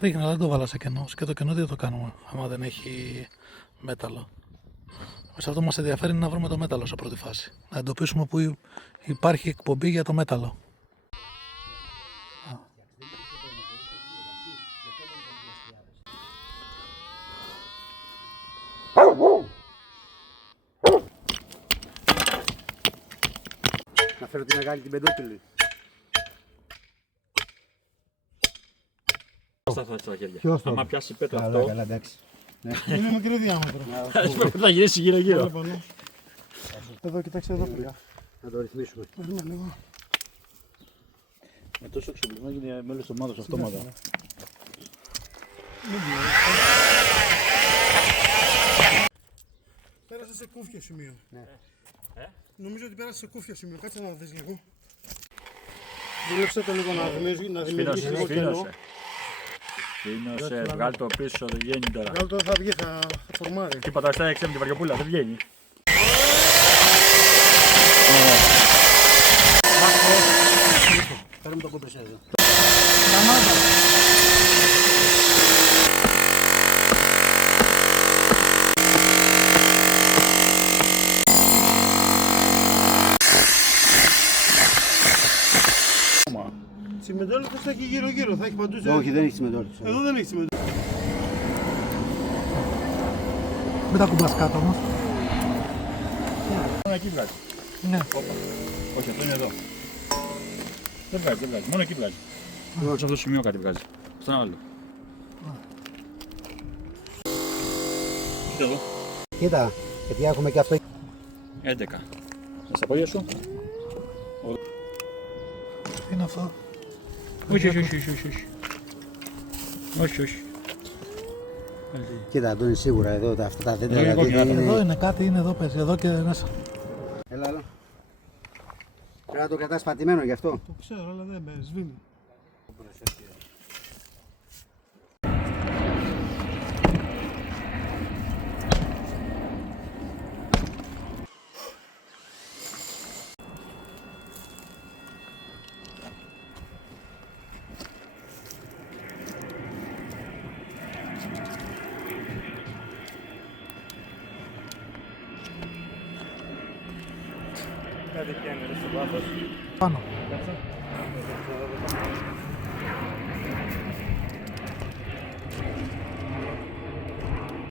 Δείχνει, αλλά δεν το βάλα σε κενό. Και το κενό δεν το κάνουμε, άμα δεν έχει μέταλλο. Σε αυτό μας ενδιαφέρει είναι να βρούμε το μέταλλο σε πρώτη φάση. Να εντοπίσουμε που υπάρχει εκπομπή για το μέταλλο. Να φέρω τη μεγάλη την πεντόκυλη. Σταθώ στα χέρια. Άμα πιάσει πέτρα αυτό. Καλά, εντάξει. Είναι μικρή διάμετρο. Θα γυρίσει γύρω-γύρω. Εδώ, κοιτάξτε εδώ πια. Να το ρυθμίσουμε. Με τόσο εξοπλισμό γίνει μέλος της ομάδας αυτόματα. Πέρασε σε κούφιο σημείο. Νομίζω ότι πέρασε σε κούφιο σημείο. Κάτσε να δεις λίγο. Δούλεψε το λίγο να δημιουργήσει λίγο κενό. Σφήνωσε, βγάλει το πίσω, δεν βγαίνει τώρα. Βγάλω το θα βγει, θα φορμάρει. Τι πατάς στα έξι με την βαριοπούλα, δεν βγαίνει. Φέρουμε το κόμπρεσέρ εδώ. Συμμετόλιτος θα έχει γύρω-γύρω, θα έχει παντού. Όχι, δεν έχει συμμετόλιτος. Εδώ δεν έχει συμμετόλιτος. Μην τα κουμπάς κάτω όμως. Μόνο εκεί βγάζει. Ναι. Όχι, αυτό είναι εδώ. Δεν βγάζει, δεν βγάζει. Μόνο εκεί βγάζει. Σε αυτό το σημείο κάτι βγάζει. Στον άλλο. Κοίτα εδώ. Κοίτα, γιατί έχουμε και αυτό. 11. Στα πόδια σου. Τι είναι αυτό. Όχι, όχι, όχι, όχι, όχι. Όχι, όχι. Κοίτα, Αντώνη, σίγουρα εδώ αυτά τα δέντρα. Εδώ είναι δηλαδή, Εδώ είναι κάτι, είναι εδώ πες, εδώ και μέσα. Έλα, έλα. Πρέπει να το κρατάς πατημένο γι' αυτό. Το ξέρω, αλλά δεν με σβήνει. Κάτι πιάνει στο βάθος. Πάνω. Κάτσε.